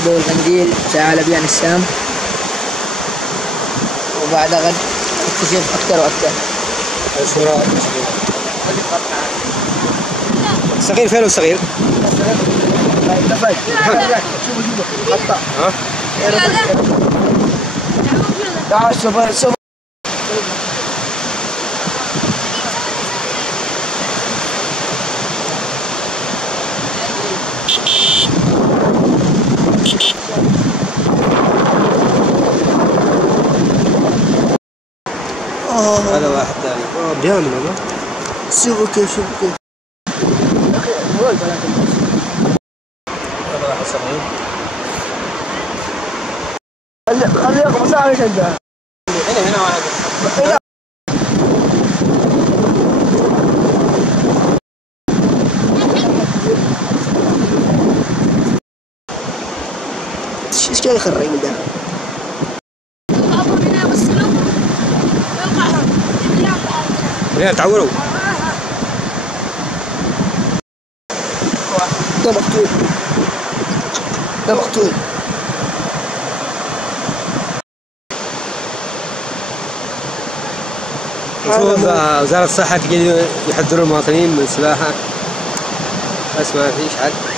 عدو القنديل شعل بيان الشام، وبعد غد اكتشف أكثر وأكثر. الشراء الصغير فين الصغير؟ هذا واحد ثاني بيعمل هذا. شوفوا كيف هذا واحد صغير. خليكم مساعدة كذا. هنا واحد. ايش كذا يخرج من ده؟ هنا تعوروا. ده مقتول. ده مقتول. المفروض وزارة الصحة تجي يحذروا المواطنين من السباحة، بس ما فيش حد.